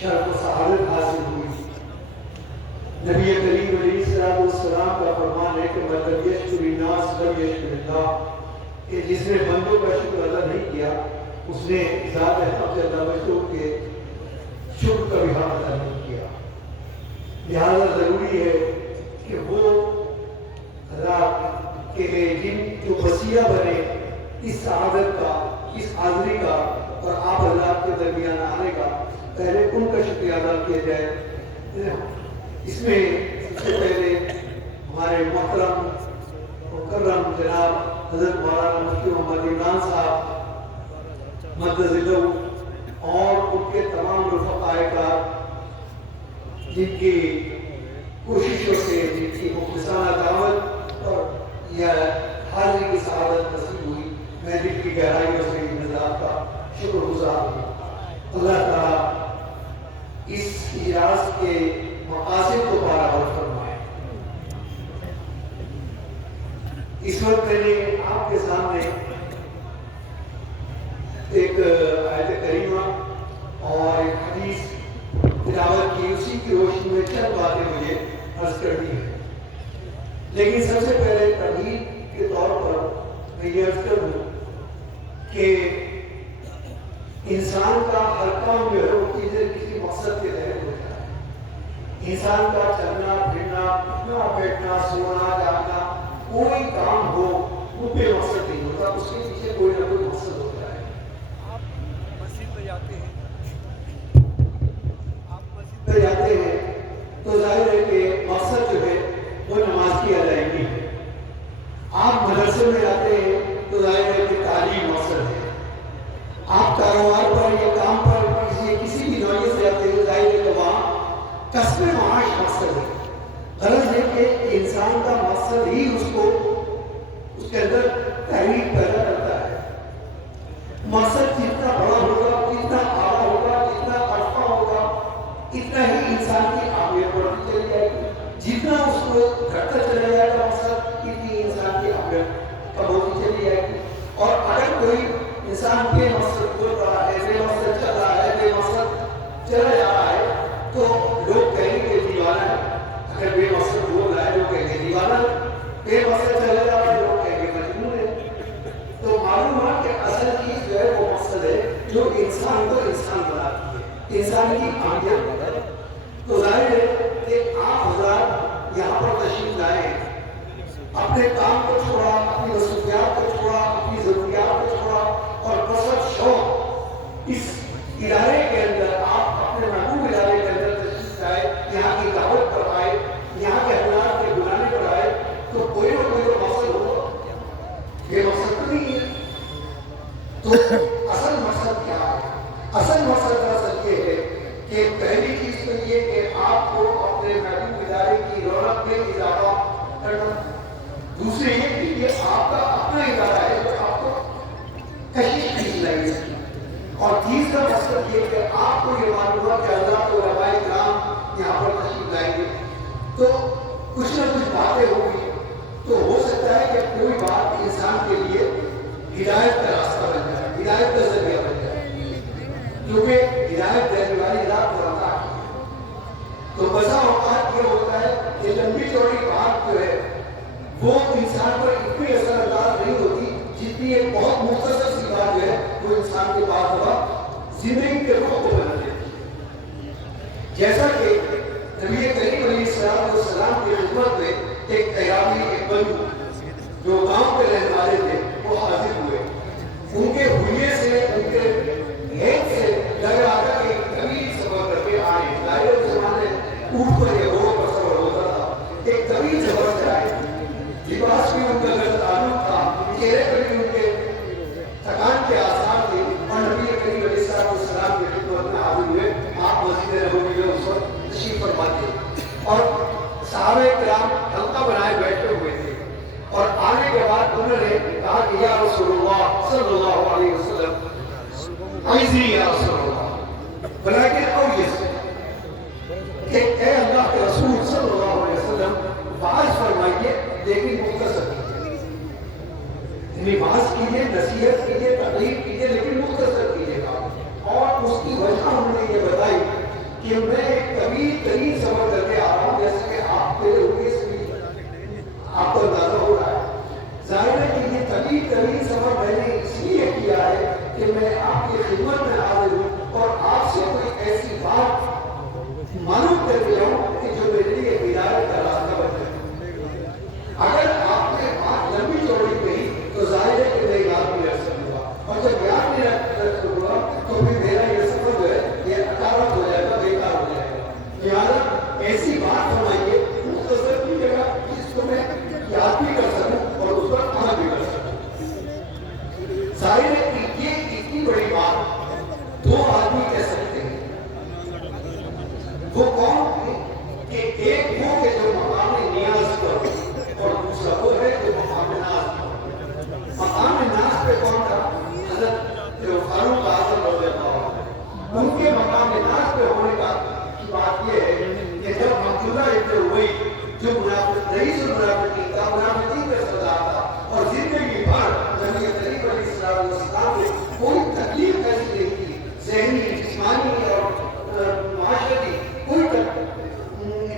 شرف و سعادت حاصل ہوئی۔ نبی کریم علیہ السلام کا فرمان ہے کہ من لم یشکر الناس لم یشکر اللہ، کہ جس نے بندوں کا شکر ادا نہیں کیا اس نے ذات حق جل مجدہ کے شکر کا بھی حق ادا نہیں کیا۔ لہذا ضروری ہے کہ وہ اللہ کے جن جو وسیلہ بنے اس سعادت کا، اس حاضری کا اور آپ اللہ کے درمیان آنے کا، پہلے ان کا شکریہ ادا کیا جائے۔ اس میں سب سے پہلے ہمارے محترم مکرم جناب حضرت مولانا مفتی محمد عمران صاحب مدد اور ان کے تمام رفقائے کار جن کی کوششوں سے، جن کی مخلصانہ دعوت اور یہ حاضری کی سعادت نصیب ہوئی، میں دل کی گہرائیوں سے ان نظام کا شکر گزار ہوں۔ اللہ تعالیٰ اس اجلاس کے مقاصد کو برآورد فرمائے۔ اس وقت میں نے آپ کے سامنے ایک آیت کریمہ اور ایک حدیث تلاوت کی، اسی کی روشنی میں چند باتیں مجھے عرض کرنی ہے، لیکن سب سے پہلے تمہید کے طور پر میں یہ عرض کر دوں کہ انسان کا ہر کام جو ہے وہ کسی مقصد کے تحت ہوتا ہے۔ انسان کا چلنا پھرنا، اٹھنا بیٹھنا، سونا جاگنا، کوئی کام ہو وہ بے مقصد نہیں ہوتا، اس کے پیچھے کوئی نہ کوئی مقصد ہوتا ہے۔ آپ مسجد میں جاتے ہیں تو ظاہر ہے کہ مقصد جو ہے وہ نماز کی ادائیگی ہے۔ آپ مدرسے میں جاتے ہیں تو ظاہر ہے کہ تعلیم مقصد ہے۔ آپ کاروبار پر یا کام پر کسی بھی نوعیت سے جاتے ہیں، ظاہر ہے کہ وہاں کسب معاش مقصد ہے۔ غرض ہے کہ انسان کا مقصد ہی اس کے اندر تحریک پیدا کرتا ہے۔ مقصد جتنا بڑا ہوگا، جتنا اعلیٰ ہوگا، جتنا عرفہ ہوگا، اتنا ہی انسان کی قابلیت بڑھتی چلی جائے گی۔ جتنا اس کو گھٹتا چلا جائے گا مقصد، اتنی انسان کی قابلیت کم ہوتی چلی جائے گی۔ اور اگر کوئی انسان بے مقصد بول رہا ہے، بے مقصد چل رہا ہے، بے مقصد چلا جا رہا ہے، تو لوگ کہیں گے دیوانہ ہے۔ اگر بے مقصد بول رہا ہے لوگ کہیں گے دیوانہ ہے، بے مقصد چلا جا رہا ہے لوگ کہیں گے مجنون ہے۔ تو معلوم ہے کہ اصل چیز جو ہے وہ مقصد ہے جو انسان کو انسان بناتی ہے، انسان کی کامیابی۔ تو ظاہر ہے کہ آپ حضرات یہاں پر تشریف لائے، اپنے کام کو چھوڑا، اپنی مصروفیات کو چھوڑا، اپنی ضروریات کو چھوڑا اور بصد شوق اس ادارے کے اندر، آپ اپنے محبوب ادارے کے اندر تشریف لائے، یہاں کی دعوت پر آئے، یہاں کے حضرات کے بلانے پر آئے، تو کوئی نہ کوئی تو مقصد ہوگا، یہ مقصد تو نہیں ہے۔ تو اصل مقصد کیا ہے؟ اصل مقصد اصل یہ ہے کہ پہلی چیز تو یہ کہ آپ کو اپنے محبوب ادارے کی رونق میں اضافہ کرنا، دوسری یہ کہ یہ آپ کا اپنا ادارہ ہے جو آپ کو کشش کی لائے، اور تیسرا مقصد یہ کہ آپ کو یہ معلوم ہوا کہ حضرات علماء کرام یہاں پر تشریف لائیں گے تو کچھ نہ کچھ باتیں ہوگی، تو ہو سکتا ہے کہ کوئی بات انسان کے لیے ہدایت کا راستہ بن جائے، ہدایت کا ذریعہ بن جائے، کیونکہ ہدایت دینے والی ذات کو اللہ کی ہے۔ تو بسا اوقات یہ ہوتا ہے کہ لمبی چوڑی بات جو ہے وہ انسان پر اتنی اثر انداز نہیں ہوتی جتنی ایک بہت مختصر سی بات جو ہے وہ انسان کے پاس ہوا زندگی کے رخ کو بدل دیتی ہے۔ جیسا کہ نبی کریم علیہ السلام کی خدمت میں ایک ایرانی، ایک بندو جو گاؤں کے رہنے والے تھے وہ حاضر ہوئے، ان کے ہوئے سے، ان کے ہیت سے لگ رہا تھا کہ ایک طویل سفر کر کے آئے، ظاہر زمانے اونٹ پر یا گھوڑے پر سفر ہوتا تھا، ایک طویل سفر سے آئے، لباس بھی ان کا غلط تعلق تھا، چہرے پر بھی ان کے تھکان کے آثار تھے، اور نبی کریم علیہ السلام کے خدمت میں حاضر ہوئے۔ آپ مسجد نبوی میں اس وقت تشریف فرما تھے اور صحابہ کرام حلقہ بنائے بیٹھے ہوئے تھے، اور آنے کے بعد انہوں نے کہا کہ یا رسول اللہ صلی اللہ علیہ وسلم، عزیزی یا رسول اللہ، بلیکن اویس کہ اے اللہ کے رسول صلی اللہ علیہ وسلم واعظ فرمائیے لیکن مختصر کیجیے، یعنی واعظ کیجیے، نصیحت کیجیے، تقریر کیجیے لیکن مختصر کیجیے گا۔ اور اس کی وجہ ہم نے یہ بتائی کہ میں ایک طویل ترین سفر کر کے آ رہا ہوں، جیسے کہ آپ میرے ہوئے سے بھی آپ کو اندازہ ہو رہا ہے۔ ظاہر ہے کہ یہ طویل ترین سفر میں نے اس لیے کیا ہے کہ میں آپ کی خدمت میں حاضر ہوں اور آپ سے کوئی ایسی بات معلوم کر کے آؤں کہ جو میرے لیے ہدایت کا راستہ بن جائے۔ اگر آپ نے بات لمبی چوڑی کہی تو ظاہر ہے کہ میں یاد نہیں رکھ سکوں گا، اور جب یاد نہیں رکھ سکوں گا تو پھر میرا یہ سفر جو ہے یہ اکارت ہو جائے گا، بیکار ہو جائے گا۔ لہٰذا ایسی بات فرمائیے مختصر کی جگہ جس کو میں یاد بھی کر سکوں اور اس پر عمل بھی کر سکوں۔ ظاہر ہے کہ یہ اتنی بڑی بات دو آدمی کہہ سکتے ہیں۔ وہ کون کہ ایک وہ کہ جو مقام نیاز پر، اور دوسرا وہ ہے جو مقام ناز پر۔ مقام ناز پہ کون تھا؟ حضرت فاروق اعظم رضی اللہ عنہ۔ ان کے مقام ناز پہ ہونے کا بات یہ ہے کہ جب عبداللہ ابن ابی جو رئیس المنافقین کا، منافقین کا سردار تھا، اور زندگی بھر نبی کریم علیہ السلام نے کوئی تکلیف ایسی نہیں کی، ذہنی، جسمانی اور معاشرتی کوئی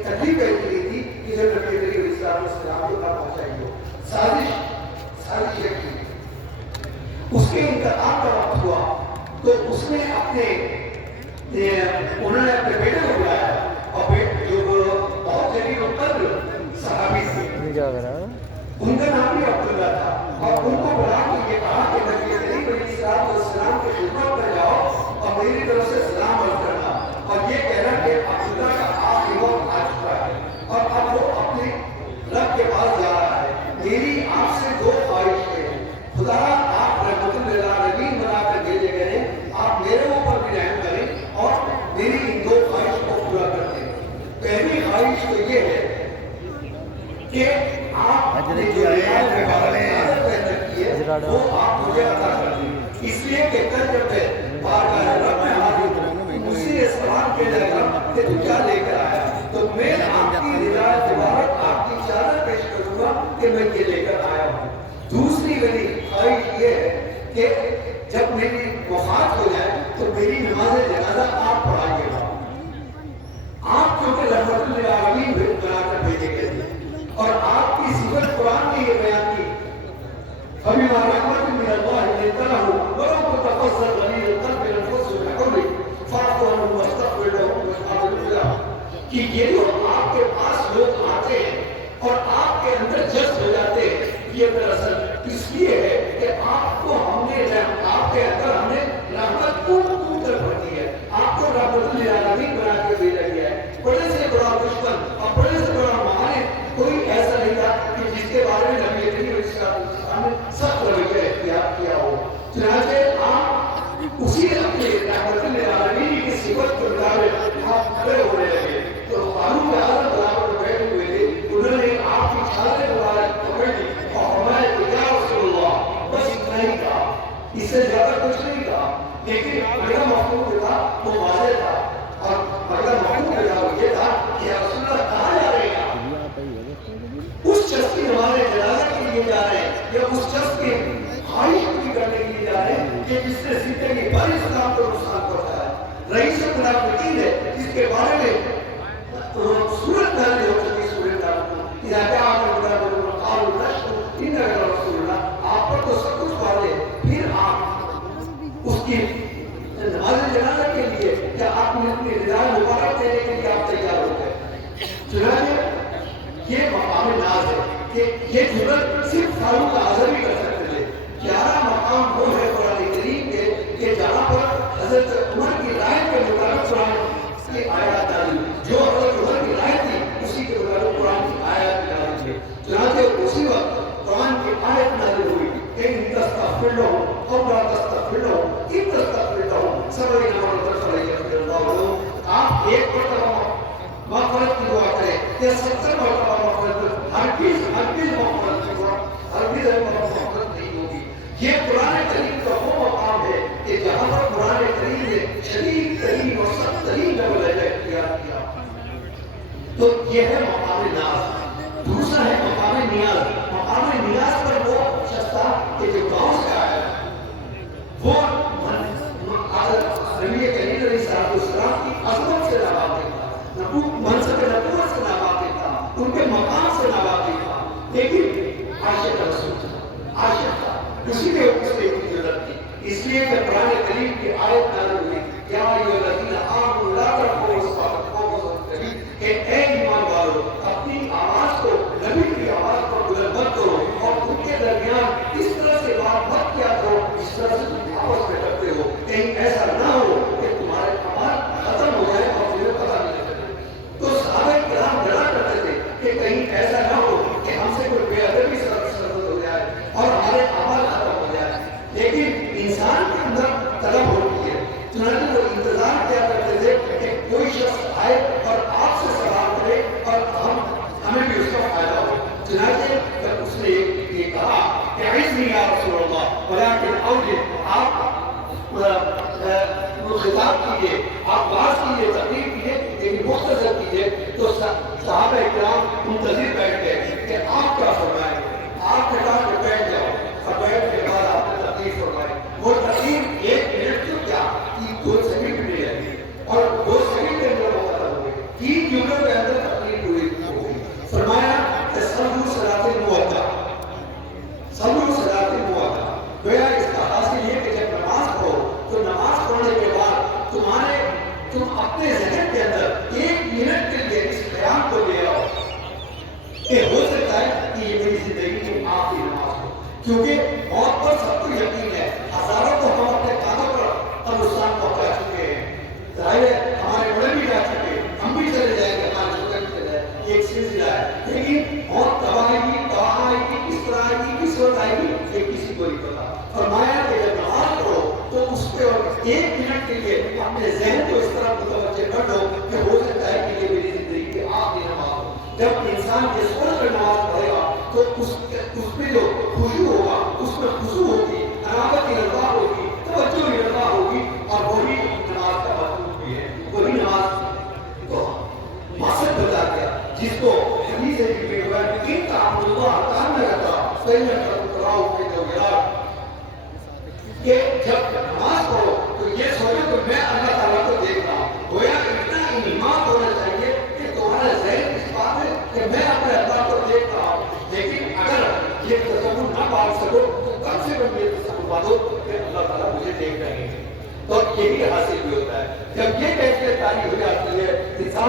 تکلیف ایسی نہیں تھی کہ جب نبی کریم علیہ السلام نے کہا پہنچائی ہو۔ سازش یہ کی۔ اس کے انتقال کا وقت ہوا تو اس نے انہوں نے اپنے بیٹے کو بلایا، اور جو بہت جلیل القدر صحابی تھے، ان کا نام بھی عبداللہ تھا، اور ان کو بلا کے یہ کہا کہ نبی کریم علیہ السلام کی خدمت میں جاؤ اور میری طرف سے سلام عرض کرنا، اور یہ کہنا کہ عبداللہ کا آخری وقت آ چکا ہے اور اب وہ اپنے رب کے پاس جا رہا ہے۔ میری آپ سے دو خواہش ہے، خدا آپ رحمت للعالمین بنا کر بھیجے گئے ہیں، آپ میرے اوپر بھی رحم کریں اور میری ان دو خواہش کو پورا کر دیں۔ پہلی خواہش تو یہ ہے کہ آپ نے جو رعایت کے بارے میں پیدا کی ہے وہ آپ مجھے عطا کر دیں، اس لیے کہ کل جب میں بارگاہ رب میں حاضر ہوں مجھ سے یہ سوال کیا جائے گا کہ تو کیا لے کر آیا، تو میں آپ کی ہدایت مبارک آپ کی چادر پیش کروں گا کہ میں یہ لے کر آیا ہوں۔ دوسری میری خواہش یہ ہے کہ جب میری وفات ہو جائے تو میری نماز جنازہ آپ پڑھائیے گا۔ آپ کیونکہ رحمت للعالمین بنا کر بھیجے گئے تھے، اور آپ کی صفت قرآن نے یہ بیان کی، فَبِمَا رَحْمَةٍ مِّنَ اللَّهِ لِنتَ لَهُ وَلَوْ كُنتَ فَظًّا غَلِيظَ الْقَلْبِ لَانفَضُّوا مِنْ حَوْلِكَ فَاعْفُ عَنْهُمْ وَاسْتَغْفِرْ لَهُمْ وَاسْتَغْفِرْ لَهُمْ، کہ یہ جو آپ کے پاس لوگ آتے ہیں اور آپ کے اندر جذب ہو جاتے ہیں، یہ دراصل اس لیے ہے کہ آپ کو ہم نے آپ کے اندر ہم نے رحمت کو بھر دی ہے، آپ کو رحمت للعالمین بنا کے بھیجا گیا ہے۔ بڑے سے بڑا دشمن اور بڑے سے بڑا معاند کوئی ایسا نہیں تھا کہ جس کے بارے میں نبی کریم علیہ السلام نے سخت رویہ اختیار کیا ہو۔ چنانچہ آپ اسی اپنے رحمت للعالمین کی صفت کے مطابق آپ کھڑے ہونے لگے، تو فاروق اعظم برابر بیٹھے ہوئے تھے، انہوں نے آپ کی چادر مبارک پکڑ لی اور فرمایا کہ یا رسول اللہ، بس اتنا ہی کہا، اس سے زیادہ کچھ نہیں کہا، لیکن اگلا مفہوم جو تھا وہ واضح تھا، اور اگلا مفہوم جو تھا وہ یہ تھا کہ یا رسول اللہ کہاں جا رہے ہیں؟ اس شخص کی ہمارے جنازے کے لیے جا رہے ہیں، یا اس شخص کی خواہش پوری کرنے کے لیے جا رہے ہیں کہ جس نے زندگی بھر اسلام کو نقصان پہنچایا ہے، رئیس المنافقین ہے، جس کے بارے میں صورت نازل ہو چکی، صورت نازل اذا جاء المنافقون قالوا نشهد انك لرسول اللہ، آپ پر تو سب کچھ واضح ہے، پھر آپ اس کی نماز جنازہ کے لیے کیا آپ نے اپنی رضا مبارک دینے کے لیے آپ تیار ہو گئے؟ چنانچہ یہ مقام ناز ہے کہ یہ جرأت صرف فاروق اعظم ہی کر سکتے تھے۔ 11 مقام وہ ہے قرآن کریم کے کہ جہاں پر حضرت عمر کی رائے کے مطابق قرآن کی آیات نازل، جو حضرت عمر کی رائے تھی اسی کے مطابق قرآن کی آیات نازل تھی۔ چنانچہ اسی وقت قرآن کی آیت نازل ہوئی کہ ان تستغفر لهم او لا تستغفر لهم ان تستغفر لهم 70 مرة فلن اللہ لهم، آپ ایک مرتبہ مغفرت کی دعا کریں یا 70 مرتبہ مغفرت، ہرگز مغفرت کی دعا ہرگز مغفرت نہیں ہوگی۔ یہ قرآن کریم کا وہ مقام ہے کہ جہاں پر قرآن کریم نے شدید ترین اور سخت ترین لہجہ اختیار کیا، تو یہ ہے مقام ناز۔ دوسرا ہے مقام نیاز۔ مقام نیاز پر وہ شخص تھا کہ جو گاؤں سے آیا، وہ نبی کریم علیہ السلام کی عظمت سے سے ناواقف تھا، منصب نبوت سے ناواقف تھا، ان کے مقام سے ناواقف تھا، لیکن عاشق رسول تھا، عاشق تھا، اسی لیے اس نے اتنی ضرورت تھی. اس لیے کہ قرآن کریم کی آیت نازل ہوئی، یا ایھا الذین آمنوا لا ترفعوا اصواتکم، کہ اے ایمان والو اپنی آواز کو، نبی کی آواز کو بلند مت کرو اور ان کے درمیان اس طرح سے بات مت کیا کرو جس طرح سے تم آپس میں کرتے ہو، کہیں ایسا نہ ہو کہ تمہارے آواز ختم ہو جائے اور تمہیں پتہ نہیں چلے. تو صحابہ کرام ڈرا کرتے تھے کہ کہیں ایسا نہ ہو کہ ہم سے کوئی بے ادبی سرزد ہو جائے اور ہمارے آواز ختم ہو جائے. لیکن انسان کے اندر طلب ہوتی ہے، چنانچہ وہ انتظار کیا کرتے تھے کہ کوئی شخص آئے اور آپ سے سلام کرے اور ہمیں بھی اس کا فائدہ ہو. چنانچہ جب اس نے یہ کہا کہ اعزنی یا رسول اللہ ولیکن اوجب، آپ خطاب کیجیے، آپ بات کیجیے، تقریر کیجیے، لیکن مختصر کیجیے. تو صحابہ کرام منتظر بیٹھ گئے کہ آپ کیا فرمائیں. آپ کٹا کے بیٹھ جاؤ اور بیٹھ کے بعد آپ نے تقریر فرمائی. وہ تقریر 1 منٹ تو کیا 2 سیکنڈ میں لگی اور 2 سیکنڈ کے اندر وہ ختم ہو گئی. 3 جملوں کے اندر تقریر پوری ہو گئی. فرمایا کہ صلوا صلاۃ الموتیٰ، صلوا صلاۃ الموتیٰ. گویا اس کا حاصل یہ کہ جب نماز پڑھو تو نماز پڑھنے کے بعد تم اپنے ذہن کے اندر 1 منٹ کے لیے اس خیال کو لے آؤ کہ ہو سکتا ہے کہ یہ میری زندگی کی آخری نماز ہو. کیونکہ موت پر سب کو یقین ہے، ہزاروں کو ہم اپنے کانوں پر قبرستان پہنچا چکے ہیں. ظاہر ہے ہمارے بڑے بھی جا چکے ہیں، ہم بھی چلے جائیں گے، ہمارے چھوٹے بھی چلے جائیں. یہ ایک سلسلہ ہے. لیکن موت کب آئے گی، کہاں آئے گی، کس طرح آئے گی، کس وقت آئے گی، یہ کسی کو نہیں پتا. فرمایا کہ جب نماز پڑھو تو اس پہ 1 منٹ کے لیے اپنے ذہن کو اس طرح متوجہ کر دو کہ ہو سکتا ہے کہ یہ میری زندگی کی آخری نماز ہو. جب انسان یہ سوچ کر نماز پڑھے گا تو اس میں جو خوشی ہوگا، اس میں خوشی ہوگی، انابت اللہ ہوگی، توجہ اللہ ہوگی، اور وہی نماز کا مطلوب بھی ہے. وہی نماز کو مقصد بتا دیا جس کو حدیث ہے کہ ان کا اللہ کام لگتا کہ جب نماز پڑھو تو یہ سوچو کہ میں اللہ تعالیٰ کو دیکھ رہا ہوں. گویا اتنا انعام ہونا چاہیے کہ تمہارا ذہن اس بات ہے کہ میں اپنے اللہ کو دیکھ رہا ہوں. لیکن اگر یہ تصور نہ پال سکو تو کم سے کم یہ تصور پالو کہ اللہ تعالیٰ مجھے دیکھ رہے ہیں. تو یہی حاصل بھی ہوتا ہے. جب یہ کیفیت تاری ہو جاتی ہے انسان